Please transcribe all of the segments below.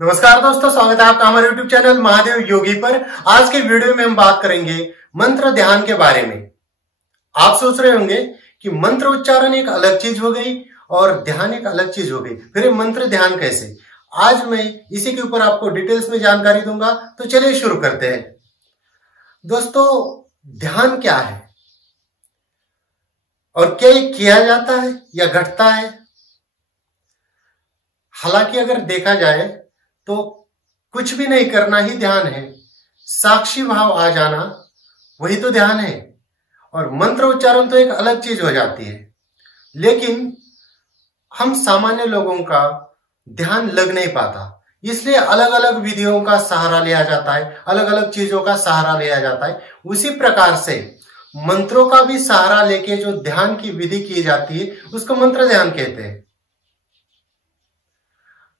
नमस्कार दोस्तों, स्वागत है आपका हमारे YouTube चैनल महादेव योगी पर। आज के वीडियो में हम बात करेंगे मंत्र ध्यान के बारे में। आप सोच रहे होंगे कि मंत्र उच्चारण एक अलग चीज हो गई और ध्यान एक अलग चीज हो गई, फिर ये मंत्र ध्यान कैसे? आज मैं इसी के ऊपर आपको डिटेल्स में जानकारी दूंगा, तो चलिए शुरू करते हैं। दोस्तों, ध्यान क्या है और क्या ये किया जाता है या घटता है? हालांकि अगर देखा जाए तो कुछ भी नहीं करना ही ध्यान है। साक्षी भाव आ जाना वही तो ध्यान है, और मंत्र उच्चारण तो एक अलग चीज हो जाती है। लेकिन हम सामान्य लोगों का ध्यान लग नहीं पाता, इसलिए अलग अलग विधियों का सहारा लिया जाता है, अलग अलग चीजों का सहारा लिया जाता है। उसी प्रकार से मंत्रों का भी सहारा लेके जो ध्यान की विधि की जाती है उसको मंत्र ध्यान कहते हैं।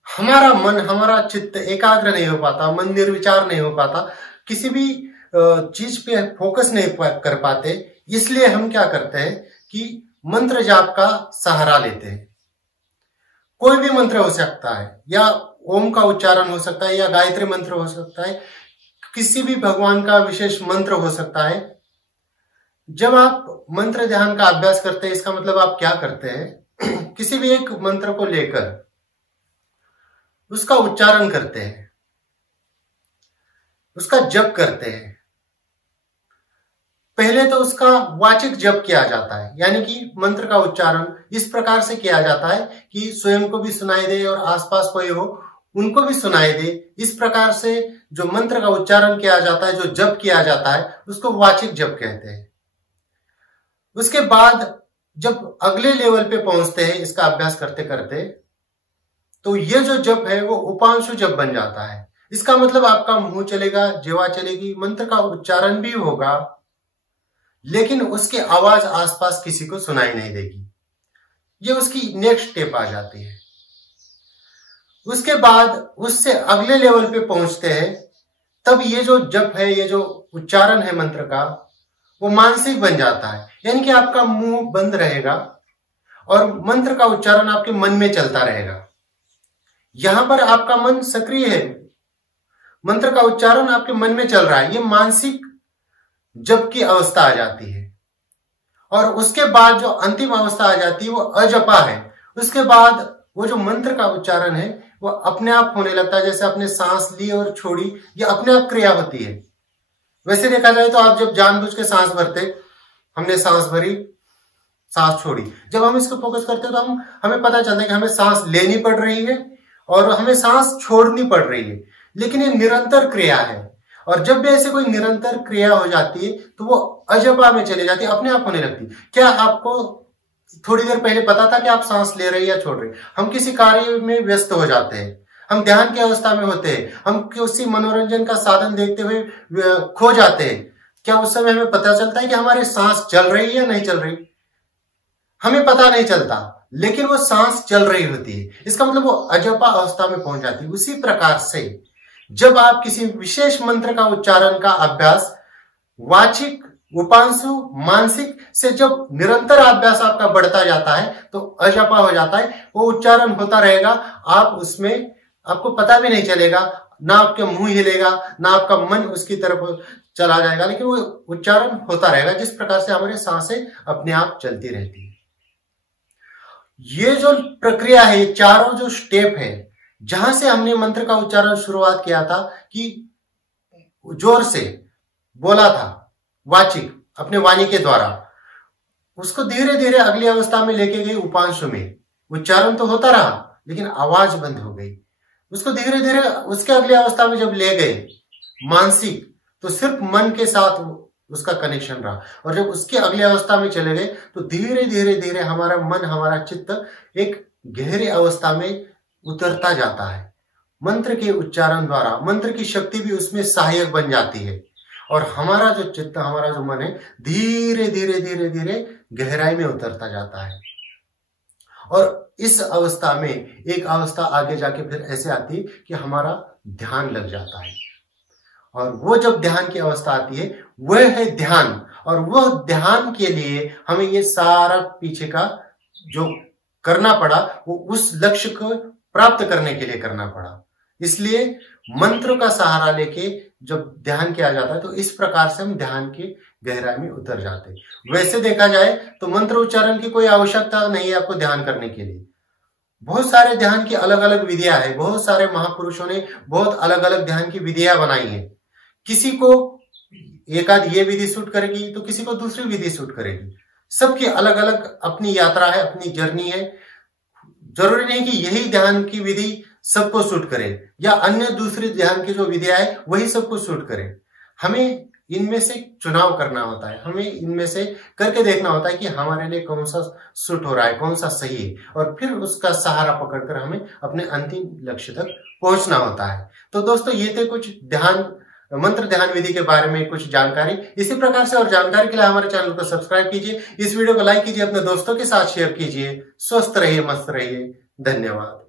हमारा मन, हमारा चित्त एकाग्र नहीं हो पाता, मन निर्विचार नहीं हो पाता, किसी भी चीज पे फोकस नहीं कर पाते, इसलिए हम क्या करते हैं कि मंत्र जाप का सहारा लेते हैं। कोई भी मंत्र हो सकता है, या ओम का उच्चारण हो सकता है, या गायत्री मंत्र हो सकता है, किसी भी भगवान का विशेष मंत्र हो सकता है। जब आप मंत्र ध्यान का अभ्यास करते हैं, इसका मतलब आप क्या करते हैं किसी भी एक मंत्र को लेकर उसका उच्चारण करते हैं, उसका जप करते हैं। पहले तो उसका वाचिक जप किया जाता है, यानी कि मंत्र का उच्चारण इस प्रकार से किया जाता है कि स्वयं को भी सुनाई दे और आसपास कोई हो उनको भी सुनाई दे। इस प्रकार से जो मंत्र का उच्चारण किया जाता है, जो जप किया जाता है, उसको वाचिक जप कहते हैं। उसके बाद जब अगले लेवल पे पहुंचते हैं इसका अभ्यास करते करते, तो ये जो जप है वो उपांशु जप बन जाता है। इसका मतलब आपका मुंह चलेगा, जीवा चलेगी, मंत्र का उच्चारण भी होगा, लेकिन उसकी आवाज आसपास किसी को सुनाई नहीं देगी। ये उसकी नेक्स्ट स्टेप आ जाती है। उसके बाद उससे अगले लेवल पे पहुंचते हैं, तब ये जो जप है, ये जो उच्चारण है मंत्र का, वो मानसिक बन जाता है। यानी कि आपका मुंह बंद रहेगा और मंत्र का उच्चारण आपके मन में चलता रहेगा। यहां पर आपका मन सक्रिय है, मंत्र का उच्चारण आपके मन में चल रहा है। ये मानसिक जप की अवस्था आ जाती है। और उसके बाद जो अंतिम अवस्था आ जाती है वो अजपा है। उसके बाद वो जो मंत्र का उच्चारण है वो अपने आप होने लगता है, जैसे आपने सांस ली और छोड़ी, ये अपने आप क्रिया होती है। वैसे देखा जाए तो आप जब जानबूझ के सांस भरते, हमने सांस भरी, सांस छोड़ी, जब हम इसको फोकस करते तो हमें पता चलता है कि हमें सांस लेनी पड़ रही है और हमें सांस छोड़नी पड़ रही है। लेकिन ये निरंतर क्रिया है, और जब भी ऐसे कोई निरंतर क्रिया हो जाती है तो वो अजपा में चली जाती है, अपने आप होने लगती है। क्या आपको थोड़ी देर पहले पता था कि आप सांस ले रहे हैं या छोड़ रहे हैं? हम किसी कार्य में व्यस्त हो जाते हैं, हम ध्यान की अवस्था में होते हैं, हम किसी मनोरंजन का साधन देखते हुए खो जाते हैं। क्या उस समय हमें पता चलता है कि हमारी सांस चल रही है या नहीं चल रही? हमें पता नहीं चलता, लेकिन वो सांस चल रही होती है। इसका मतलब वो अजपा अवस्था में पहुंच जाती है। उसी प्रकार से जब आप किसी विशेष मंत्र का उच्चारण का अभ्यास वाचिक, उपांशु, मानसिक से जब निरंतर अभ्यास आपका बढ़ता जाता है तो अजपा हो जाता है। वो उच्चारण होता रहेगा, आप उसमें आपको पता भी नहीं चलेगा, ना आपके मुंह हिलेगा, ना आपका मन उसकी तरफ चला जाएगा, लेकिन वो उच्चारण होता रहेगा, जिस प्रकार से हमारी सांसें अपने आप चलती रहती है। ये जो प्रक्रिया है, चारों जो स्टेप है, जहां से हमने मंत्र का उच्चारण शुरुआत किया था कि जोर से बोला था वाचिक, अपने वाणी के द्वारा, उसको धीरे धीरे अगली अवस्था में लेके गई उपांशु में। उच्चारण तो होता रहा लेकिन आवाज बंद हो गई। उसको धीरे धीरे उसके अगली अवस्था में जब ले गए मानसिक, तो सिर्फ मन के साथ उसका कनेक्शन रहा। और जब उसके अगली अवस्था में चले गए तो धीरे धीरे धीरे हमारा मन, हमारा चित्त एक गहरी अवस्था में उतरता जाता है। मंत्र के उच्चारण द्वारा मंत्र की शक्ति भी उसमें सहायक बन जाती है, और हमारा जो चित्त, हमारा जो मन है, धीरे धीरे धीरे धीरे गहराई में उतरता जाता है। और इस अवस्था में एक अवस्था आगे जाके फिर ऐसे आती है कि हमारा ध्यान लग जाता है। और वो जब ध्यान की अवस्था आती है वह है ध्यान। और वह ध्यान के लिए हमें ये सारा पीछे का जो करना पड़ा वो उस लक्ष्य को प्राप्त करने के लिए करना पड़ा। इसलिए मंत्र का सहारा लेके जब ध्यान किया जाता है तो इस प्रकार से हम ध्यान की गहराई में उतर जाते हैं। वैसे देखा जाए तो मंत्र उच्चारण की कोई आवश्यकता नहीं है आपको ध्यान करने के लिए। बहुत सारे ध्यान की अलग अलग विधियां हैं, बहुत सारे महापुरुषों ने बहुत अलग अलग ध्यान की विधियां बनाई हैं। किसी को एक आध ये विधि सूट करेगी तो किसी को दूसरी विधि सूट करेगी। सबकी अलग अलग अपनी यात्रा है, अपनी जर्नी है। जरूरी नहीं कि यही ध्यान की विधि सबको सूट करे या अन्य दूसरी ध्यान की जो विधियां है वही सबको सूट करे। हमें इनमें से चुनाव करना होता है, हमें इनमें से करके देखना होता है कि हमारे लिए कौन सा सूट हो रहा है, कौन सा सही है, और फिर उसका सहारा पकड़कर हमें अपने अंतिम लक्ष्य तक पहुंचना होता है। तो दोस्तों ये थे कुछ मंत्र ध्यान विधि के बारे में कुछ जानकारी। इसी प्रकार से और जानकारी के लिए हमारे चैनल को सब्सक्राइब कीजिए, इस वीडियो को लाइक कीजिए, अपने दोस्तों के साथ शेयर कीजिए। स्वस्थ रहिए, मस्त रहिए। धन्यवाद।